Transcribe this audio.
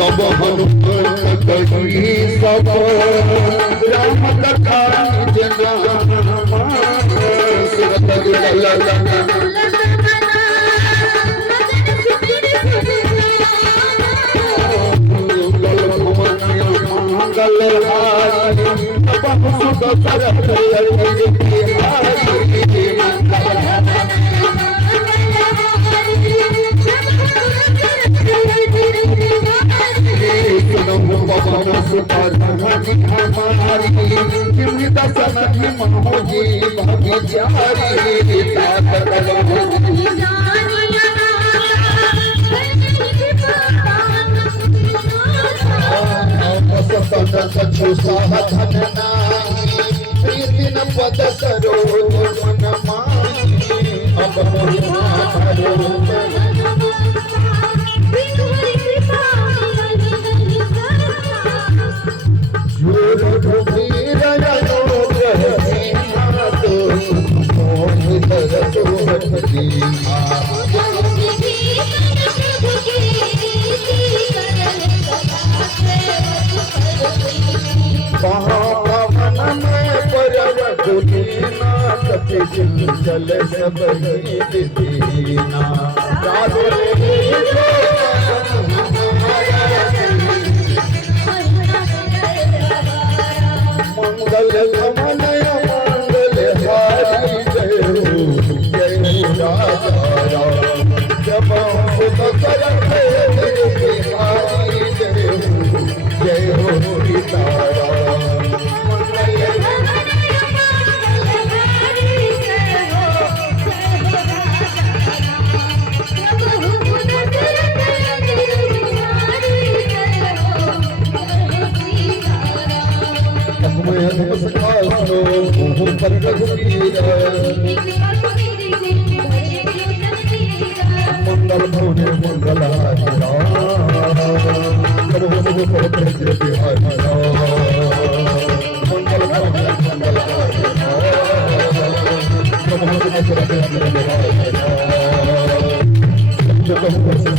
तब हनुमंत कही सब राम कथा जना पद सरो मन चल सब दीना मंगल कमलय मंगल हारी जय राजा जब सुख कर बिहारी जय हो सीतारा मंगल भवने मंगल मंगल